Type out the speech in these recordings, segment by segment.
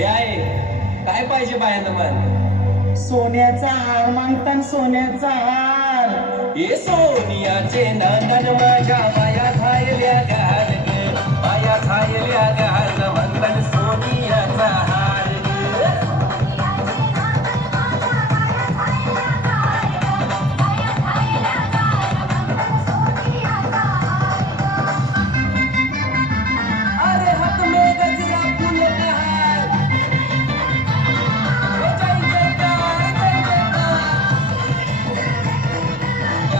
हे आहे काय पाहिजे बायांना मान सोन्याचा हार मागतान सोन्याचा हार हे सोनियाचे नांदन माझ्या बाया थायल्या घाल ग बाया थायल्या घाल म्हणतात सोनियाचा हार ग अरे हात में गजरा फूल का हार जय जयकार जय जयकार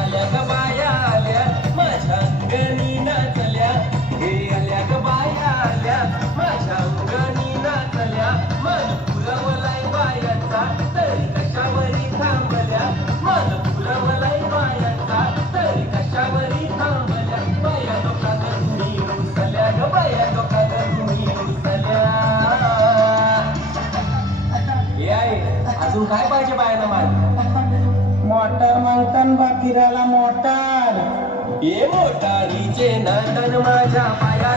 आल्या ग बाया आल्या माझ्या अंगणी नाचल्या हे आल्या ग बाया आल्या माझ्या अंगणी नाचल्या मन पुरवलाय बायांचा तरी कशावरी थांबल्या मन पुरवलाय बायांचा तरी कशावरी थांबल्या बाया लोकांना तुम्ही रुसल्या ग बाया लोकांना तुम्ही रुसल्या हे आहे अजून काय पाहिजे बायांना मान मोटार मागतान बाकिराला मोटार ये मोटारीचे नांदन माझ्या पाया